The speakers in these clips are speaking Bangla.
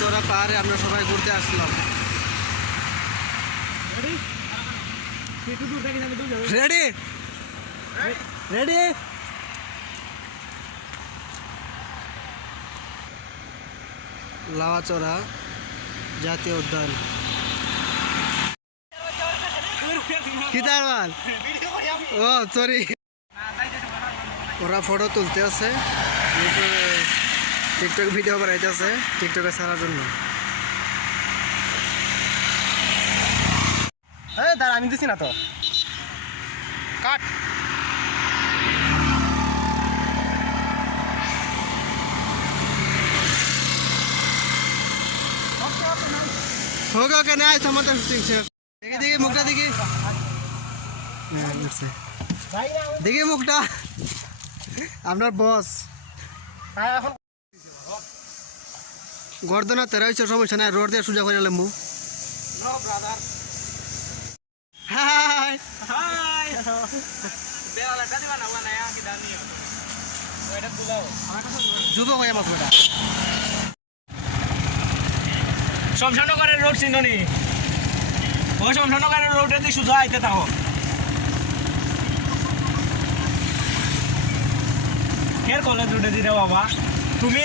চড়া পাহাড়ে আমরা সবাই ঘুরতে আসলাম। রেডি রেডি লাওয়াচড়া জাতীয় উদ্যান। কি তারবাল ও সরি ওরা ফটো তুলতে আছে। টিকটক ভিডিও বানাইতে আছে টিকটকে ছাড়ার জন্য। হ্যাঁ দাঁড়া আমি দিছি না তো। কাট। হোক ওকে নাই সমস্ত শুটিং শেষ দেখি দেখি মুখটা দেখি। দেখি মুখটা। আপনার বস হ্যাঁ এখন গর্দনা তেরা হয়েছে সমস্যা নাই রোড দিয়ে সোজা করে বেটা শমশানগরের রোড চিননি ও শমশানগরের রোডে দিয়ে সুজা আইতে থাকো। কলেজ রোডে দিতে বাবা। তুমি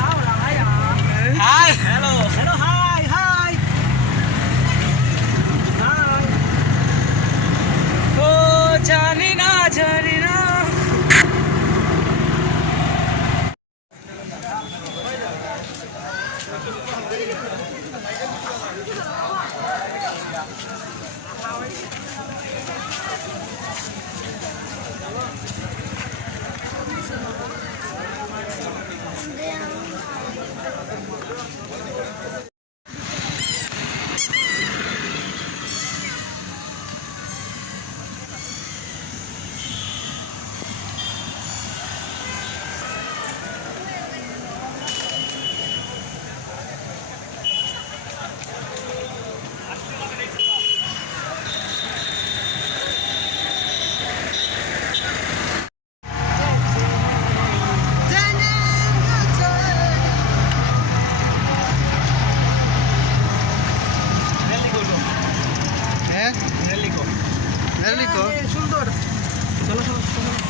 সুন্দর চলো চলো চলো